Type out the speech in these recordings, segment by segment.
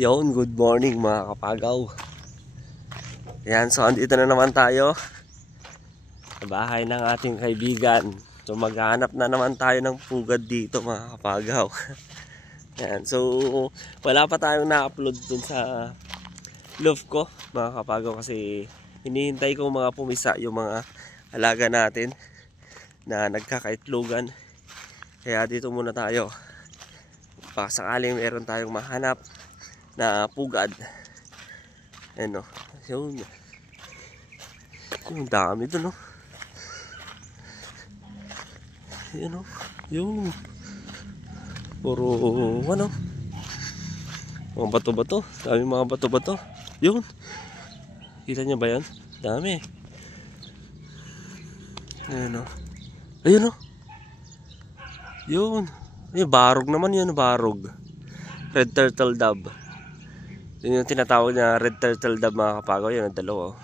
Yon, good morning mga kapagaw. Yan, so andito na naman tayo sa bahay ng ating kaibigan. So maghanap na naman tayo ng pugad dito mga kapagaw. Yan, so wala pa tayong na-upload dun sa love ko mga kapagaw kasi hinihintay ko mga pumisa yung mga alaga natin na nagkakaitlogan. Kaya dito muna tayo. Baka sakaling meron tayong mahanap na pugad. Ayan o. Yun. Yung dami doon o. Ayan o. Yung puro ano. Mga bato-bato. Dami mga bato-bato. Yun. Kita nyo ba yan? Dami. Ayan o. Ayun o. Yun. Yung barog naman yan. Barog. Red turtle dove. Yun yung tinatawag na red turtle dove mga kapagaw. Yun ang dalawa.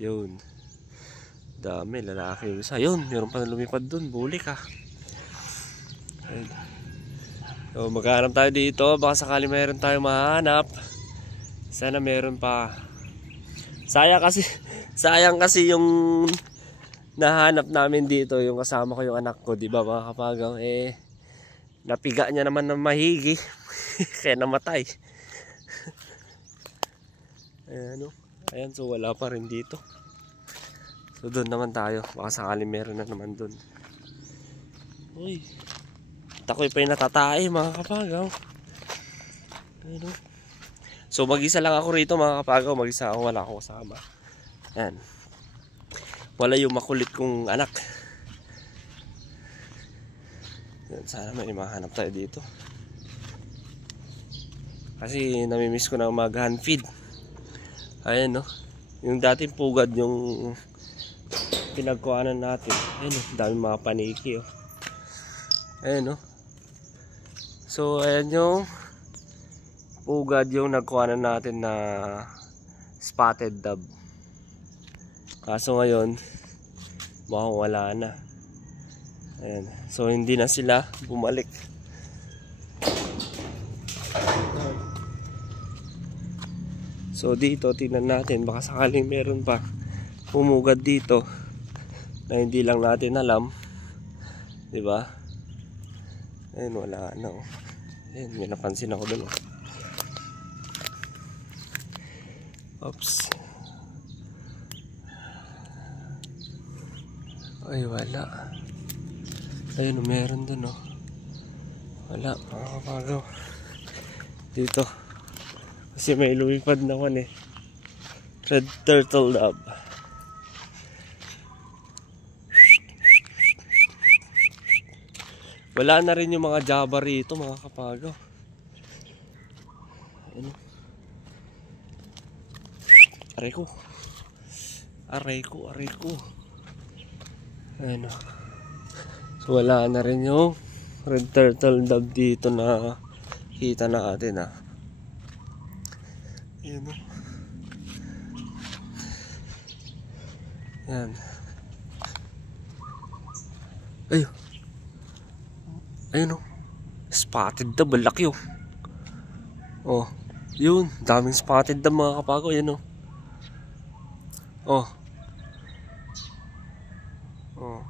Yun. Dami, lalaki yung isa. Yun, meron pa na lumipad dun. Buli ka. Ayun. So, maghanap tayo dito. Baka sakali meron tayo mahanap. Sana meron pa. Sayang kasi yung nahanap namin dito. Yung kasama ko yung anak ko. Diba mga kapagaw? Eh, napiga niya naman ng mahigi. Kaya namatay. Ayan, ayan, so wala pa rin dito. So doon naman tayo. Baka sakali meron na naman doon. Uy, takoy pa yung natatay mga kapagaw. Ayan, so mag-isa lang ako rito mga kapagaw. Mag-isa ako, wala ako kasama. Ayan. Wala yung makulit kong anak. Ayan, sana may mahanap tayo dito. Kasi namimiss ko na mag-hand feed. Ayan no. Yung dating pugad yung pinagkuhanan natin. Ayan no. Dami mga paniki oh. Ayan no. So ayan yung pugad yung nagkuhanan natin na spotted dove. Kaso ngayon mukhang wala na. Ayan. So hindi na sila bumalik. So dito tingnan natin baka sakaling meron pa pumugad dito na hindi lang natin alam. 'Di ba? Ayun wala na. Ayun, may napansin ako doon. Oops. Ay wala. Ayun meron doon oh. Wala, makakapagaw. Dito. Kasi may lumipad na one eh. Red turtle dove. Wala na rin yung mga jaba rito mga kapagaw. Ano? Aray ko. Aray ko, aray ko. Ano? So wala na rin yung red turtle dove dito na kita natin ah. Ayan o. Ayan. Ayun. Ayun o. Spotted dove. Malaki o. Oh. Yun. Daming spotted dove mga kapagaw. Ayan o. Oh. Oh.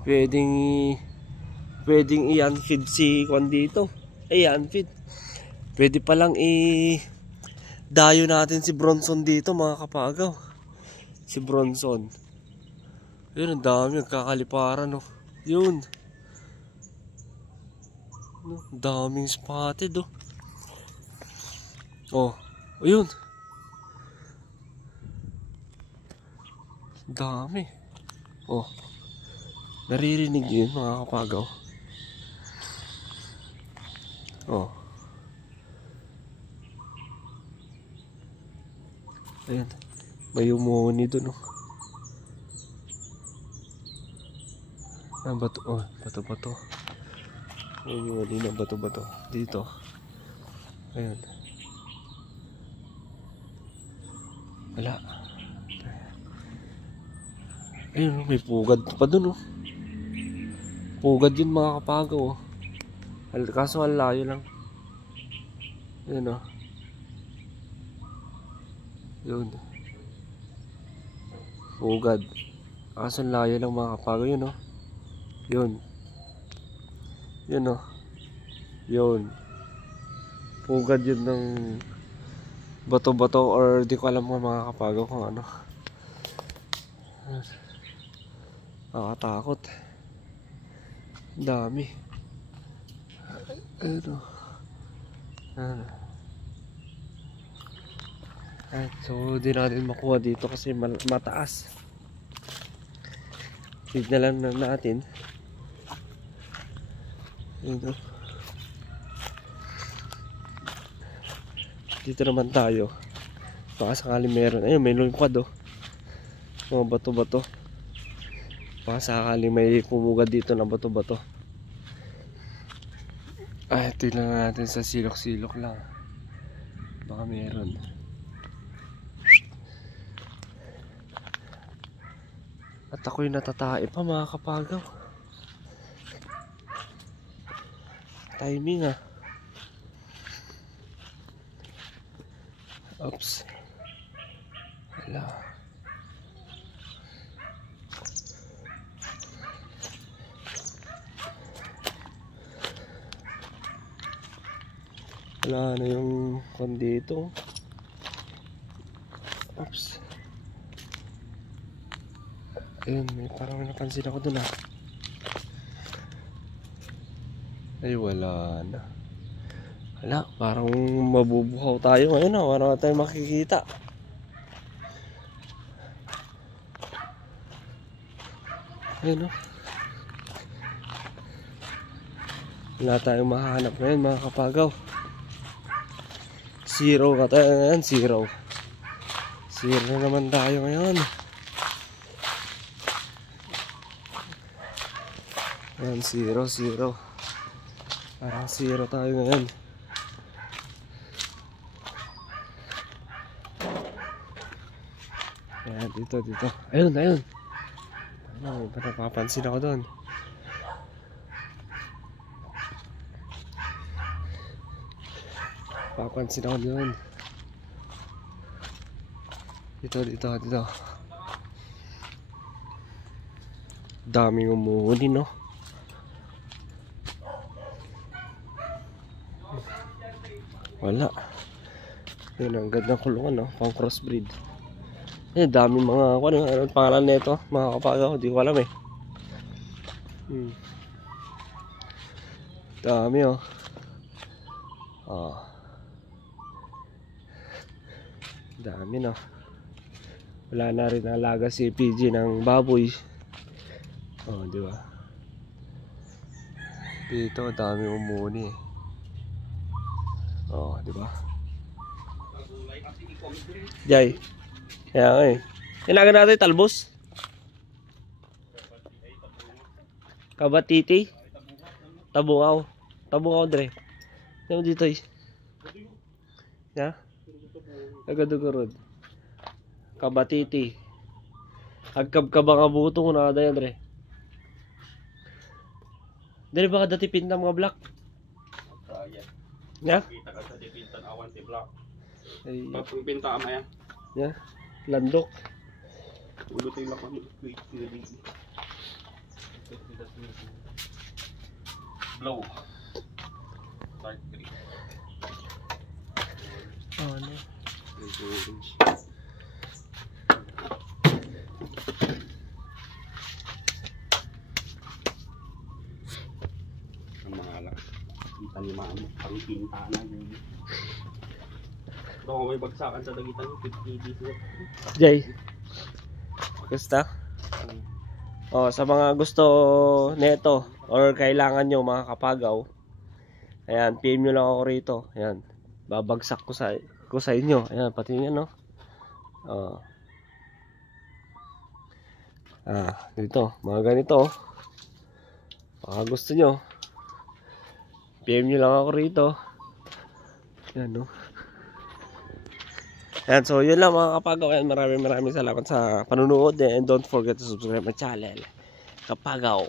Pwedeng i-unfeed si Kwan dito. Ay, unfeed. Pwede palang dayo natin si Bronson dito mga kapagaw. Si Bronson. Yun, ang dami nagkakaliparan no. Yun. No, daming spotted oh. Oh, ayun. Dami. Oh. Naririnig yun mga kapagaw. Oh. Ayan, may umuni doon oh. Ah, bato, oh, bato-bato. Ayun yung wali ng bato-bato. Dito. Ayan. Wala. Ayun, may pugad pa doon oh. Pugad yun mga kapagaw oh. Kaso ang layo lang. Yun o. Yun. Pugad. Kaso layo lang mga kapagaw. Yun o. Yun. Yun o. Yun. Pugad yun ng bato-bato or di ko alam mga kapagaw kung ano. Nakakatakot. Dami. Ano. Ano. So di natin makuha dito kasi mataas. Tignan lang natin. Ito. Dito naman tayo. Baka sakali meron. Ayun, may lungkad oh. Mga bato-bato. Baka sakali may pumugad dito na bato-bato. Ay, tignan natin sa silok-silok lang. Baka meron. At ako'y natatae pa mga kapagaw. Timing ah. Oops. Wala. Wala na yung kondito. Oops. Ayun, parang napansin ako dun ah. Ay wala na. Wala, parang mabubuhaw tayo ngayon ah. Wala tayong makikita. Ayun oh. Wala tayong mahanap ngayon mga kapagaw. Zero ka tayo ngayon, zero. Zero na naman tayo ngayon. Ayan, zero, zero. Parang zero tayo ngayon. Ayan, dito, dito. Ayun, ayun. Ano, napapansin ako doon. Papansin ako doon. Dito, dito, dito. Daming umuhuli, no? Wala. Yun, ang gandang kulungan, no? Pang crossbreed. Eh, daming mga, ano pangalan nito? Mga kapagaw, di ko alam eh. Dami, oh. Oh. Dami, no? Wala na rin alaga si PG ng baboy. Oh, di ba? Dito, dami umuni eh. Oh, di ba? Jay. Kaya nga eh. Kailangan natin talbos. Kabatiti. Tabungaw. Tabungaw, Dre. Ano dito eh? Ya? Agadugurod. Kabatiti. Agkab-kabang abuto ko na yan, Dre. Dre, baka dati pinta mga black. Ya? Kita ka sa dipintan awan si Black. Ay, Pag pinta ama yan. ya. Landok. Ulo tayo lang kami. Blow. Dark green. Oh, ano? Orange. Ang mga alak. Kita ni Mamo. Pang pinta na yun. Ito kung may bagsakan sa dagitan yung 50 dito. Jay. Gusto? Oh, sa mga gusto neto or kailangan nyo mga kapagaw, ayan, PM nyo lang ako rito. Ayan, babagsak ko sa inyo. Ayan, pati nyo, no? Oh. Dito, mga ganito. Baka gusto nyo, PM nyo lang ako rito. Ayan, no? Ayan, so yun lang mga kapagaw. Ayan, maraming salamat sa panunood. And don't forget to subscribe my channel, Kapagaw.